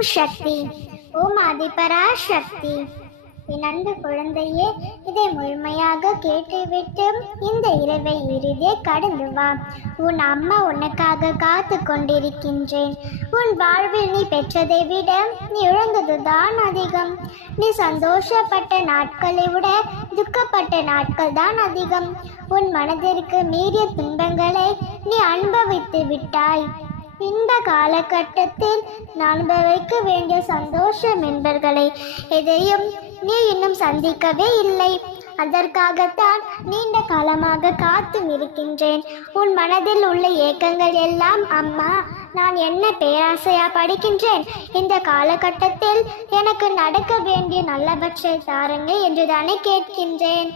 ஓம் சக்தி ஓம் ஆதிபரா சக்தி என் அன்பு குழந்தையே இதை முழுமையாக கேட்டுவிட்டு இந்த இரவை இறுதியே கடந்து வா. உன் அம்மா உனக்காக காத்து கொண்டிருக்கின்றேன் உன் வாழ்வில் நீ பெற்றதை விட நீ இழந்ததுதான் அதிகம். நீ சந்தோஷப்பட்ட நாட்களை விட துக்கப்பட்ட நாட்கள் தான் அதிகம். உன் மனதிற்கு மீறிய துன்பங்களை நீ அனுபவித்து விட்டாய். இந்த காலகட்டத்தில் நான் வைக்க வேண்டிய சந்தோஷம் என்பர்களை எதையும் நீ இன்னும் சந்திக்கவே இல்லை. அதற்காகத்தான் நீண்ட காலமாக காத்தும் இருக்கின்றேன் உன் மனதில் உள்ள ஏக்கங்கள் எல்லாம் அம்மா நான் என்ன பேராசையா படிக்கின்றேன் இந்த காலகட்டத்தில் எனக்கு நடக்க வேண்டிய நல்லபட்சை தாருங்க என்று தானே கேட்கின்றேன்.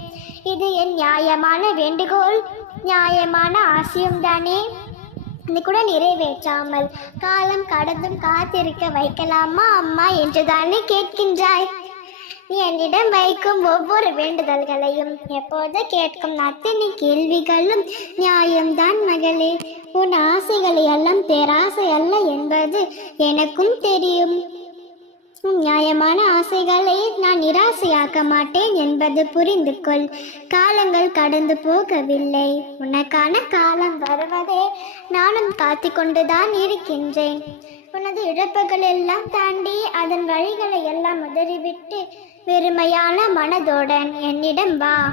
இது என் நியாயமான வேண்டுகோள். நியாயமான ஆசையும் தானே. இது கூட நிறைவேற்றாமல் காலம் கடந்தும் காத்திருக்க வைக்கலாமா அம்மா என்றுதானே கேட்கின்றாய். நீ என்னிடம் வைக்கும் ஒவ்வொரு வேண்டுதல்களையும் எப்போது கேட்கும் அத்தனை கேள்விகளும் நியாயம்தான் மகளே. உன் ஆசைகளை எல்லாம் பேராசை அல்ல என்பது எனக்கும் தெரியும். நியாயமான ஆசைகளை நான் நிராசையாக்க மாட்டேன் என்பது புரிந்து கொள் காலங்கள் கடந்து போகவில்லை. உனக்கான காலம் வருவ நானும் காத்து கொண்டுதான் இருக்கின்றேன். உனது இழப்புகள் எல்லாம் தாண்டி அதன் வழிகளை எல்லாம் உதறிவிட்டு வெறுமையான மனதோடன் என்னிடம் வா.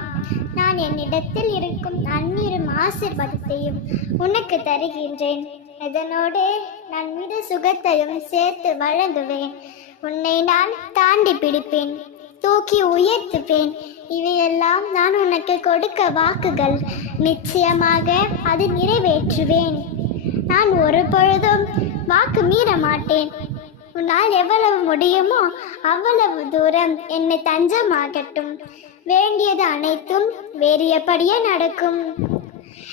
நான் என்னிடத்தில் இருக்கும் அந்நீரும் ஆசிர்வாதத்தையும் உனக்கு தருகின்றேன். இதனோடு நான் மீது சுகத்தையும் சேர்த்து வழங்குவேன். உன்னை நான் தாண்டி பிடிப்பேன் தூக்கி உயர்த்துவேன். இவையெல்லாம் நான் உனக்கு கொடுக்க வாக்குகள். நிச்சயமாக அது நிறைவேற்றுவேன். நான் ஒரு பொழுதும் வாக்கு மீற மாட்டேன் உன்னால் எவ்வளவு முடியுமோ அவ்வளவு தூரம் என்னை தஞ்சமாகட்டும். வேண்டியது அனைத்தும் வேறு எப்படியே நடக்கும்.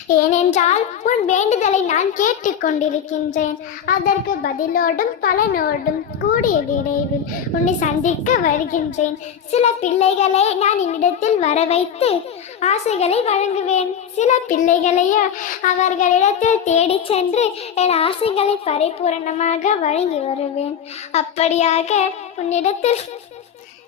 ஏனென்றால் உன் வேண்டுதலை நான் கேட்டுக்கொண்டிருக்கின்றேன் அதற்கு பதிலோடும் பலனோடும் கூடிய விரைவில் உன்னை சந்திக்க வருகின்றேன். சில பிள்ளைகளை நான் என்னிடத்தில் வர வைத்து ஆசைகளை வழங்குவேன். சில பிள்ளைகளையோ அவர்களிடத்தில் தேடிச் சென்று என் ஆசைகளை பரிபூரணமாக வழங்கி வருவேன். அப்படியாக உன்னிடத்தில்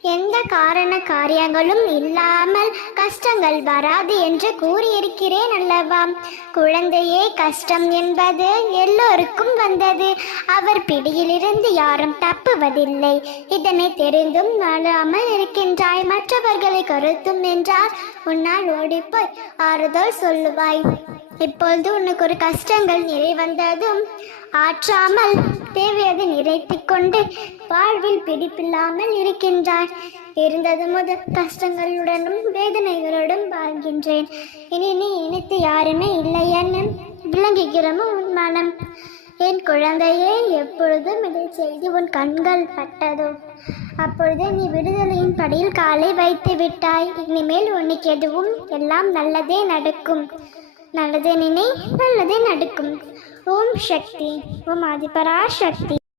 எந்த காரண காரியங்களும் இல்லாமல் கஷ்டங்கள் வராது என்று கூறியிருக்கிறேன் அல்லவா? குழந்தையே கஷ்டம் என்பது எல்லோருக்கும் வந்தது. அவர் பிடியிலிருந்து யாரும் தப்புவதில்லை. இதனை தெரிந்தும் வாழாமல் இருக்கின்றாய். மற்றவர்களை கருத்தும் என்றால் உன்னால் ஓடிப்போய் ஆறுதல் சொல்லுவாய். இப்பொழுது உனக்கு ஒரு கஷ்டங்கள் நிறை வந்ததும் ஆற்றாமல் தேவையதை நிறைத்து கொண்டு வாழ்வில் பிடிப்பில்லாமல் இருக்கின்றாய். இருந்தது முதல் கஷ்டங்களுடனும் வேதனைகளுடன் வாழ்கின்றேன். இனி நீ இனித்து யாருமே இல்லை என்ன விளங்குகிறமோ உன் மனம்? என் குழந்தையே எப்பொழுதும் இதை செய்து உன் கண்கள் பட்டதோ? அப்பொழுது நீ விடுதலையின் படியில் காலை வைத்து விட்டாய். இனிமேல் உனக்கு எதுவும் எல்லாம் நல்லதே நடக்கும். நல்லதே நினை நல்லதே நடக்கும். ஓம் சக்தி ஓம் ஆதிபரா சக்தி.